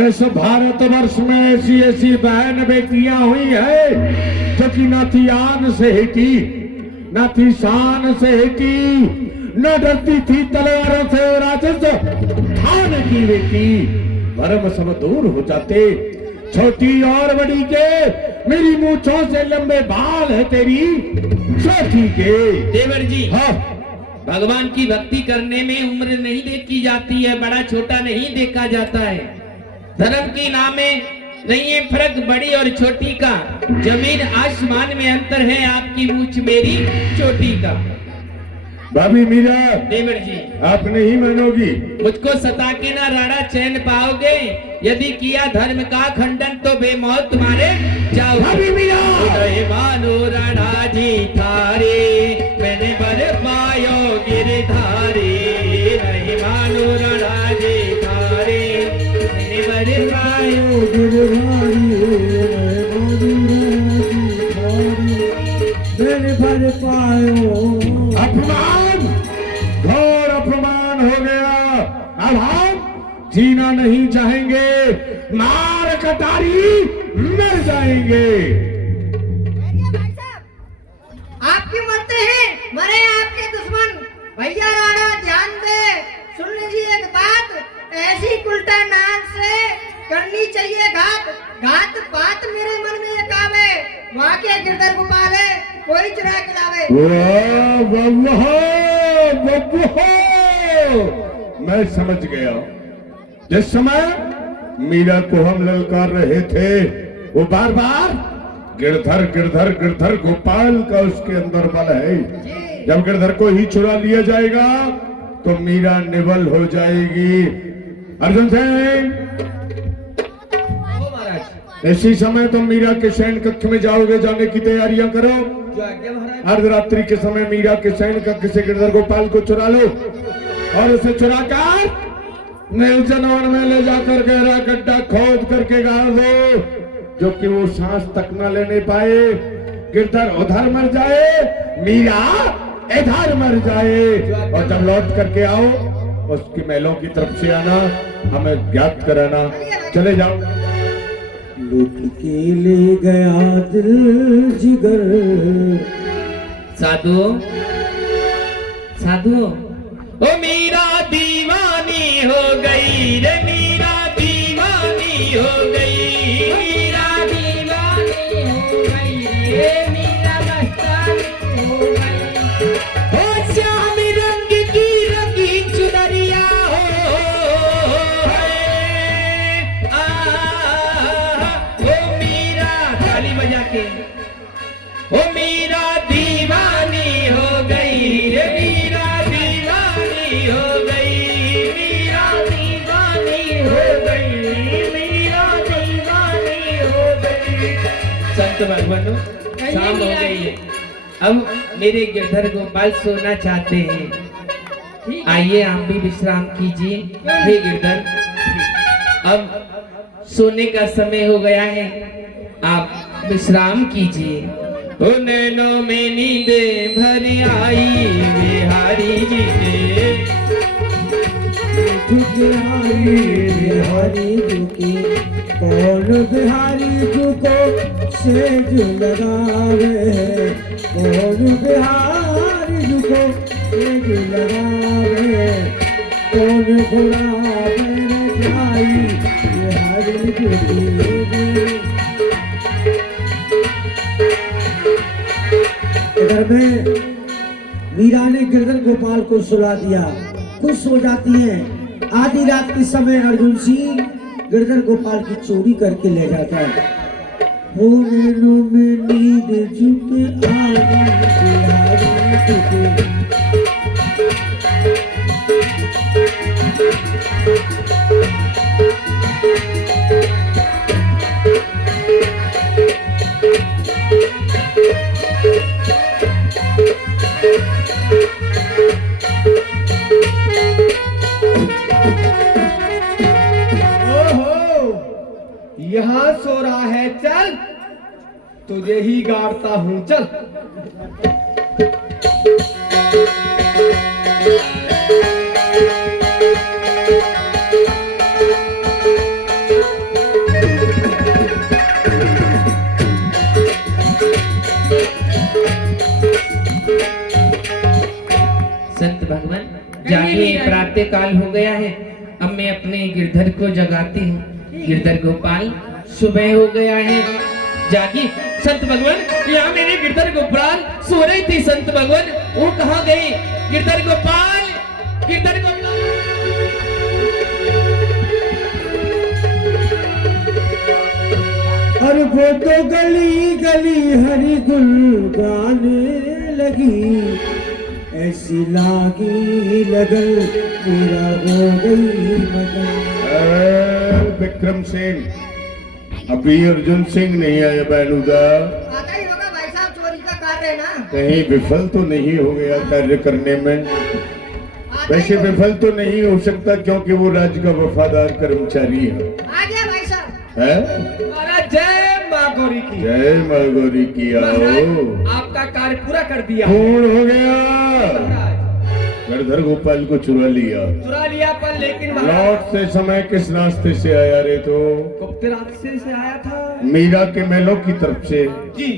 इस भारतवर्ष में ऐसी ऐसी बहन बेटियां हुई है जो कि न थी आन से हिटी, न थी शान से हिटी, न डरती थी तलवारों से राजस्व थाने की बेटी। भरम सब दूर हो जाते, छोटी और बड़ी के मेरी मूंछों से लंबे बाल है तेरी छोटी के। देवर जी, हाँ, भगवान की भक्ति करने में उम्र नहीं देखी जाती है, बड़ा छोटा नहीं देखा जाता है। धर्म के नाम में नहीं है फर्क बड़ी और छोटी का, जमीन आसमान में अंतर है आपकी मूंछ मेरी चोटी का। भाभी मीरा, देवर जी, आप नहीं मानोगी। मुझको सता के ना राणा चैन पाओगे, यदि किया धर्म का खंडन तो बेमौत तुम्हारे जाओ। भाभी मीरा, नहीं मानो राणा जी थारे, मैंने बर पायो गिरधारी। नहीं मानो राणा जी थारे, मैंने बर पायो गिरधारी। मैंने भर पायो। अपमान, घोर अपमान हो गया। अब हम जीना नहीं चाहेंगे, मार कटारी मर जाएंगे। भाई साहब, आप क्यों मरते हैं? मरे आपके दुश्मन। भैया राणा ध्यान दे, सुन लीजिए एक बात, ऐसी उल्टा नाक से करनी चाहिए घात। घात बात मेरे मन में एक आवे, वहाँ के गिरधर गोपाल है, कोई चुरा के लावे। मैं समझ गया। जिस समय मीरा को हम ललकार रहे थे, वो बार बार गिरधर गिरधर गिरधर गोपाल का उसके अंदर बल है। जब गिरधर को ही चुरा लिया जाएगा तो मीरा निवल हो जाएगी। अर्जुन सिंह, इसी समय तुम मीरा के शयन कक्ष में जाओगे, जाने की तैयारियां करो। अर्धरात्रि के समय मीरा के शयन कक्ष से गिरधर गोपाल को चुरा लो और उसे चुराकर निर्जन वन में ले जाकर गहरा गड्ढा खोद करके गाड़ दो, जो कि वो सांस तक न लेने पाए। गिरधर उधर मर जाए, मीरा इधर मर जाए, और जब लौट करके आओ उसकी महलों की तरफ से आना, हमें ज्ञात कराना। चले जाओ। लूट के ले गया दिल जिगर। साधु, साधु, ओ मीरा दीवानी हो गई रे, मीरा दीवानी हो गई, मीरा दीवानी हो गई रे, मीरा मस्तानी हो गई। ओ श्याम रंग की रंगी चुनरिया हो, ओ मीरा, ताली बजा के, ओ मीरा दीवानी हो गई रे, मीरा दीवानी हो गई, मीरा दीवानी हो गई, मीरा दीवानी हो गई। संत भगवानों, शाम हो गई है, अब मेरे गिरधर गोपाल सोना चाहते हैं। आइए आप भी विश्राम कीजिए। हे गिरधर, अब सोने का समय हो गया है, आप विश्राम कीजिए। ओ नैनों में नींदे भर आई बिहारी जी के, बिहारी झुके, कौन बिहारी झुको सेज लगावे, कौन बिहारी झुको सेज लगावे, कौन गुलाब जाई बिहारी झुके। इधर में मीरा ने गिरधर गोपाल को सुला दिया, खुश हो जाती है। आधी रात के समय अर्जुन सिंह गिरधर गोपाल की चोरी करके ले जाता है। हो नैनों में नींद झुके आई बिहारी झुके। यहाँ सो रहा है, चल तुझे ही गाड़ता हूँ, चल। जगाते काल हो गया है। अब मैं अपने गिरधर को जगाती हूँ। गिरधर गोपाल, सुबह हो गया है, जागी। संत भगवान, यहाँ मेरे गिरधर गोपाल सो रही थी। संत भगवान, वो कहाँ गई? गिरधर गोपाल, गिरधर गोपाल। और वो तो गली गली हरी गुल गाने लगी, ऐसी लागी लगन मेरा हो गई मगन। विक्रम सिंह, अभी अर्जुन सिंह नहीं आया बेनुदा। आता ही होगा भाई साहब, चोरी का कार्य है ना। कहीं विफल तो नहीं हो गया कार्य करने में? आता वैसे ही होगा। विफल तो नहीं हो सकता क्योंकि वो राज्य का वफादार कर्मचारी है। आ गया भाई साहब। है? महाराज जय माँ गौरी की। जय माँ गौरी की आओ। महाराज आपका कार्य पूरा कर दिया। पूर्ण हो गया। महाराज गिरधर गोपाल को चुरा लिया। चुरा लिया पर लेकिन महाराज लौटते समय किस रास्ते से आया रे? तो गुप्त रास्ते से आया था। मीरा के महलों की तरफ से। जी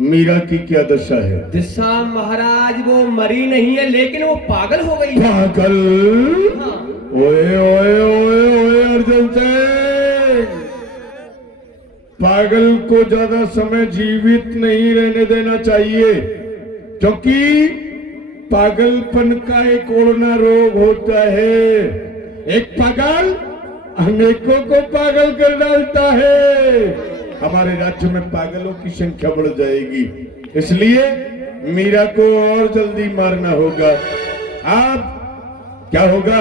मीरा की क्या दशा है? दिशा महाराज वो मरी नहीं है लेकिन वो पागल हो गई है। पागल? हाँ। ओए ओए ओए ओए अर्जुन सिंह, पागल को ज्यादा समय जीवित नहीं रहने देना चाहिए, क्योंकि पागलपन का एक ओढ़ना रोग होता है। एक पागल अनेकों को पागल कर डालता है। हमारे राज्य में पागलों की संख्या बढ़ जाएगी, इसलिए मीरा को और जल्दी मारना होगा। अब क्या होगा?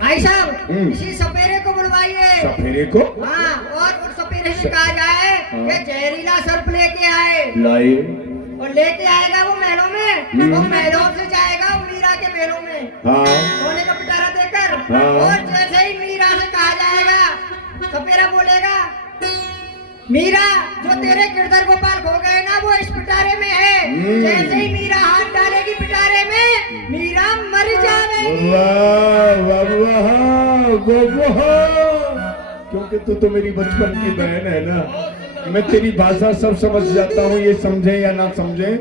भाई साहब, इसी सपेरे को बुलवाइए। सफेरे को हाँ, और उस सपेरे से कहा जाए कि जहरीला सर्प लेके आए। लाए। और लेके आएगा वो महलों में, वो महलों से जाएगा वो मीरा के महलों में हाँ सोने का पिटारा देकर। हाँ। और जैसे ही मीरा से कहा जाएगा, सपेरा बोलेगा, मीरा जो तेरे गिरधर गोपाल खो गए ना वो इस पिटारे में है। जैसे ही मीरा हाथ डालेगी पिटारे में, मीरा मर जाएगी। वाह वाह वाह वाह, क्योंकि तू तो मेरी बचपन की बहन है ना, मैं तेरी भाषा सब समझ जाता हूँ, ये समझे या ना समझे,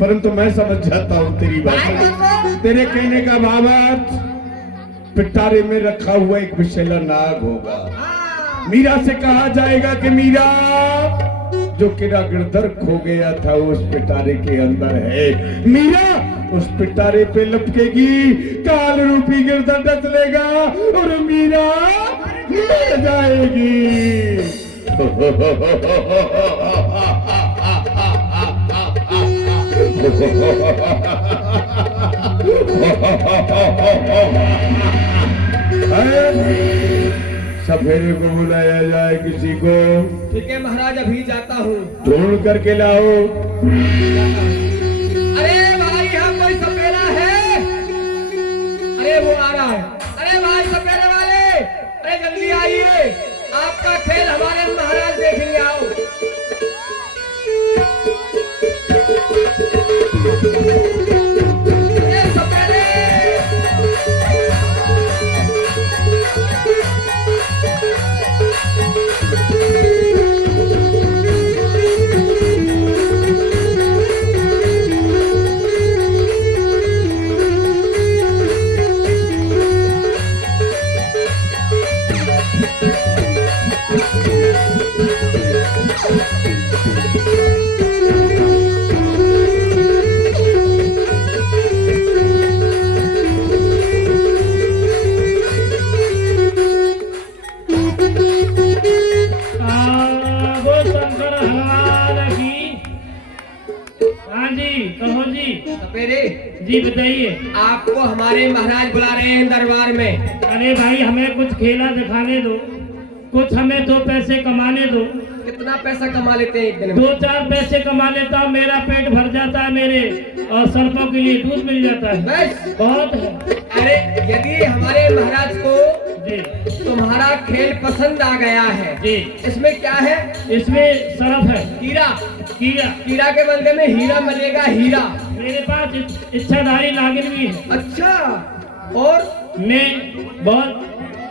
परंतु मैं समझ जाता हूँ तेरी भाषा। तेरे कहने का भावार्थ, पिटारे में रखा हुआ एक विषैला नाग होगा। मीरा से कहा जाएगा कि मीरा जो तेरा गिरधर खो गया था उस पिटारे के अंदर है। मीरा उस पिटारे पे लपकेगी, काल रूपी गिरधर डस लेगा और मीरा मर जाएगी। सफेरे को बुलाया जाए किसी को। ठीक है महाराज, अभी जाता हूँ। ढूंढ करके लाओ। अरे भाई यहाँ कोई सपेरा है? अरे वो आ रहा है। अरे भाई सपेरे वाले, अरे जल्दी आइए, आपका खेल हमारे महाराज देखेंगे। आओ। अरे सपेरे, सपेरे जी बताइए। आपको हमारे महाराज बुला रहे हैं दरबार में। अरे भाई हमें कुछ खेला दिखाने दो, कुछ हमें 2 पैसे कमाने दो। कितना पैसा कमा लेते हैं एक दिन में? 2-4 पैसे कमा लेता हूँ, मेरा पेट भर जाता है मेरे, और सर्पों के लिए दूध मिल जाता है। बस बहुत है अरे यदि हमारे महाराज को जी। तुम्हारा खेल पसंद आ गया है, जी इसमें क्या है? इसमें सरफ है, हीरा। कीड़ा। कीड़ा के बदले में हीरा मिलेगा। हीरा। मेरे पास इच्छाधारी नागिन भी है। अच्छा, और मैं बहुत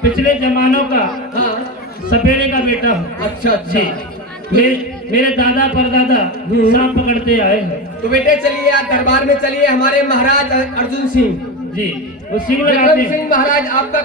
पिछले जमानों का हाँ, सपेरे का बेटा हूँ। अच्छा अच्छा। जी, मेरे दादा परदादा सांप पकड़ते आए हैं। तो बेटे चलिए, आप दरबार में चलिए, हमारे महाराज अर्जुन सिंह जी वो सिंह लगाते विक्रम हैं। सिंह महाराज आपका